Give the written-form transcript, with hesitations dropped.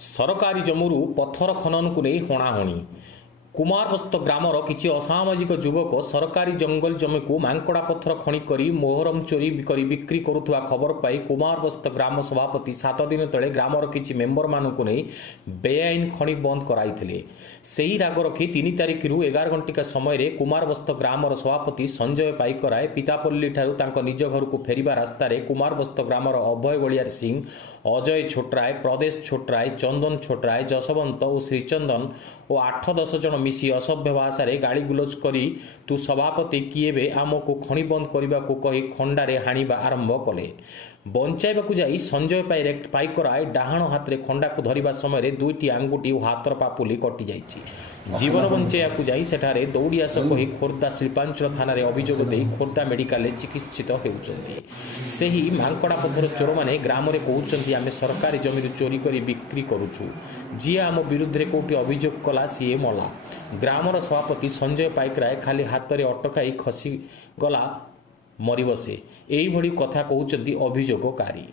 सरकारी जमुरु पत्थर खनन को नहीं हणाहणी कुमारबस्त ग्रामर किसी असामाजिक युवक सरकारी जंगल जमी को मांकड़ा पत्थर खणी करी मोहरम चोरी करी बिक्री करुवा खबर पाई कुमारबस्त ग्राम सभापति 7 दिन तले ग्रामर किसी मेंबर मानू नहीं बेआईन खणी बंद कराई से ही राग रखी 3 तारिख 11 घंटिका समय कुमारबस्त ग्रामर सभापति संजय पाइकराय पितापल्ली ठारू निज घर को फेरिबा रास्ता कुमारबस्त ग्रामर अभय बलियार सिंह अजय छोटराय प्रदेश छोटराय चंदन छोटराय जसवंत और श्रीचंदन और 8-10 जन मिसी असभ्य भाषा गाड़ी गुलज करी तू सभापति किए आमको खणी बंद करने को कही खंडारे हाणिबा आरंभ कले बंचाइबाकू जाई संजय पाइकराय डाहाण हाथ में खंडा को धरिबा समय 2टी आंगुठी और हाथर पापुली कटि जाइछि जीवन बंचाइबाकू जाई सेठारे दौड़ी आस कही खोर्धा शिल्पांचल थाना अभियोग दे खोर्धा मेडिकल चिकित्सित होउछन्ति सेही मांकड़ा पत्थर चोर मैंने ग्राम में कहते आम सरकारी जमी चोरी कर बिक्री करुचु जी आम विरुद्ध में कौटी अभियोग कला सी मला ग्रामर सभापति संजय पाइकराय खाली हाथ में अटकाई खसी गला मरी बसे यही कथा कहते अभियोगकारी।